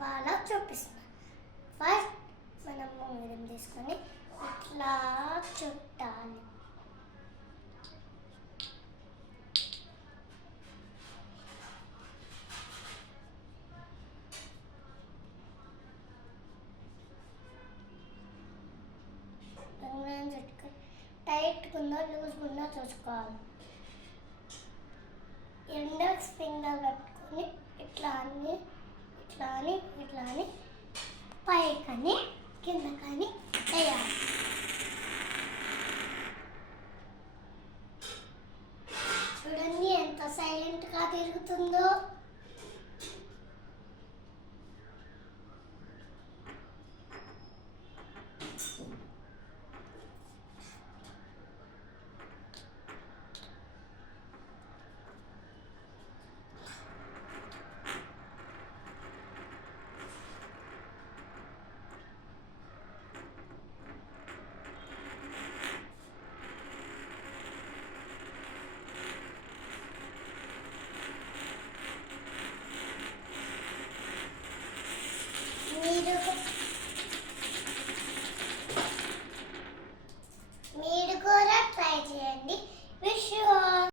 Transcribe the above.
వాళ్ళ చూపిస్తున్నా. ఫస్ట్ మనం మీడియం తీసుకొని ఇట్లా చుట్టాలి. టైట్గా ఉందో లూజ్గా ఉందో చూసుకోవాలి. ఇండెక్స్ ఫింగర్ పెట్టుకొని ఇట్లా అని పైకని కిందకని వేయాలి. చూడండి ఎంత సైలెంట్గా తిరుగుతుందో.